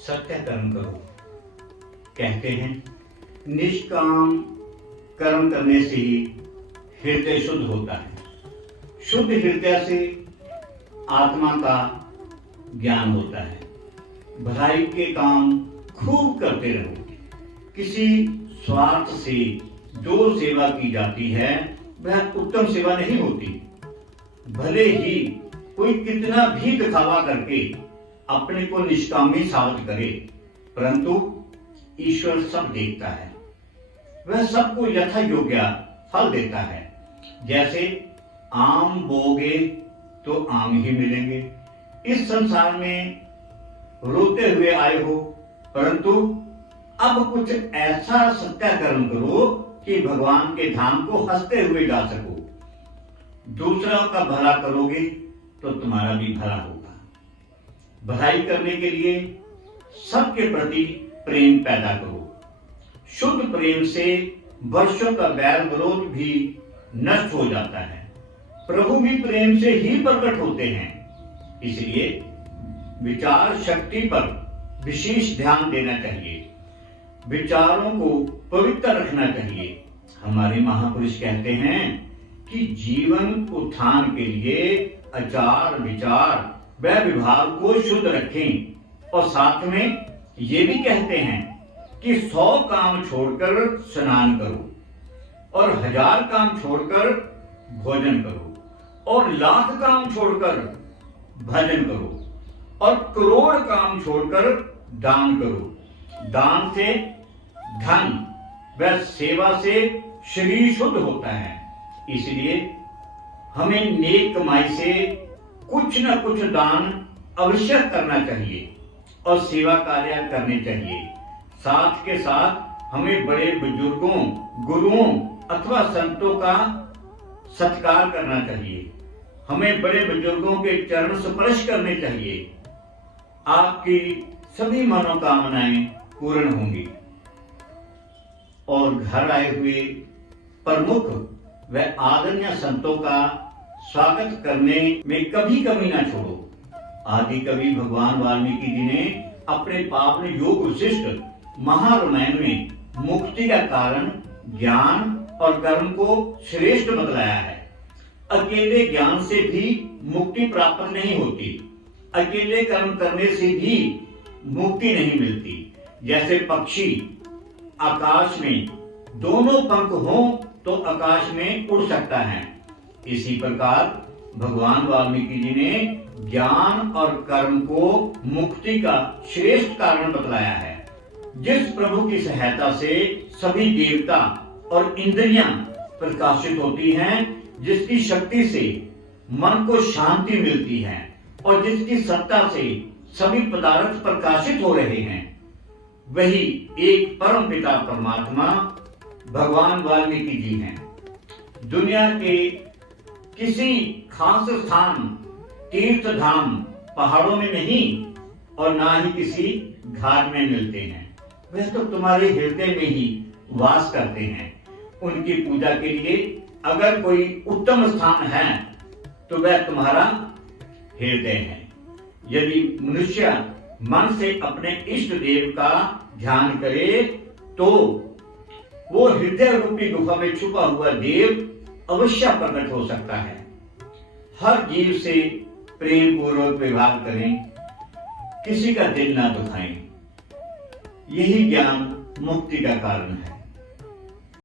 सत्य कर्म करो। कहते हैं निष्काम कर्म करने से ही हृदय शुद्ध होता है। शुद्ध हृदय से आत्मा का ज्ञान होता है। भलाई के काम खूब करते रहो। किसी स्वार्थ से जो सेवा की जाती है वह उत्तम सेवा नहीं होती। भले ही कोई कितना भी दिखावा करके अपने को निष्कामी साबित करे, परंतु ईश्वर सब देखता है। वह सबको यथा योग्य फल देता है। जैसे आम बोगे तो आम ही मिलेंगे। इस संसार में रोते हुए आए हो, परंतु अब कुछ ऐसा सत्य कर्म करो कि भगवान के धाम को हंसते हुए जा सको। दूसरों का भला करोगे तो तुम्हारा भी भला होगा। भलाई करने के लिए सबके प्रति प्रेम पैदा करो। शुद्ध प्रेम से वर्षों का बैर विरोध भी नष्ट हो जाता है। प्रभु भी प्रेम से ही प्रकट होते हैं। इसलिए विचार शक्ति पर विशेष ध्यान देना चाहिए। विचारों को पवित्र रखना चाहिए। हमारे महापुरुष कहते हैं कि जीवन उत्थान के लिए आचार विचार व व्यवहार को शुद्ध रखें, और साथ में ये भी कहते हैं कि 100 काम छोड़कर स्नान करो, और 1000 काम छोड़कर भोजन करो, और 1,00,000 काम छोड़कर भजन करो, और करोड़ काम छोड़कर दान करो। दान से धन व सेवा से शरीर शुद्ध होता है। इसलिए हमें नेक कमाई से कुछ न कुछ दान अवश्य करना चाहिए और सेवा कार्य करने चाहिए। साथ के साथ हमें बड़े बुजुर्गों, गुरुओं अथवा संतों का सत्कार करना चाहिए। हमें बड़े बुजुर्गों के चरण स्पर्श करने चाहिए। आपकी सभी मनोकामनाएं पूर्ण होंगी। और घर आए हुए प्रमुख व आदरणीय संतों का स्वागत करने में कभी कमी न छोड़ो। आदि कवि भगवान वाल्मीकि जी ने अपने पावन योग विशिष्ट महारामायण में मुक्ति का कारण ज्ञान और कर्म को श्रेष्ठ बतलाया है। अकेले ज्ञान से भी मुक्ति प्राप्त नहीं होती। अकेले कर्म करने से भी मुक्ति नहीं मिलती। जैसे पक्षी आकाश में दोनों पंख हों तो आकाश में उड़ सकता है, इसी प्रकार भगवान वाल्मीकि जी ने ज्ञान और कर्म को मुक्ति का श्रेष्ठ कारण बतलाया है। जिस प्रभु की सहायता से सभी देवता और इंद्रियां प्रकाशित होती हैं, जिसकी शक्ति से मन को शांति मिलती है और जिसकी सत्ता से सभी पदार्थ प्रकाशित हो रहे हैं, वही एक परम पिता परमात्मा भगवान वाल्मीकि जी हैं। दुनिया के किसी खास स्थान, तीर्थ धाम, पहाड़ों में नहीं और ना ही किसी घाट में मिलते हैं। वह तो तुम्हारे हृदय में ही वास करते हैं। उनकी पूजा के लिए अगर कोई उत्तम स्थान है तो वह तुम्हारा हृदय है। यदि मनुष्य मन से अपने इष्ट देव का ध्यान करे तो वो हृदय रूपी गुफा में छुपा हुआ देव अवश्य प्रकट हो सकता है। हर जीव से प्रेम पूर्वक व्यवहार करें, किसी का दिल ना दुखाएं। यही ज्ञान मुक्ति का कारण है।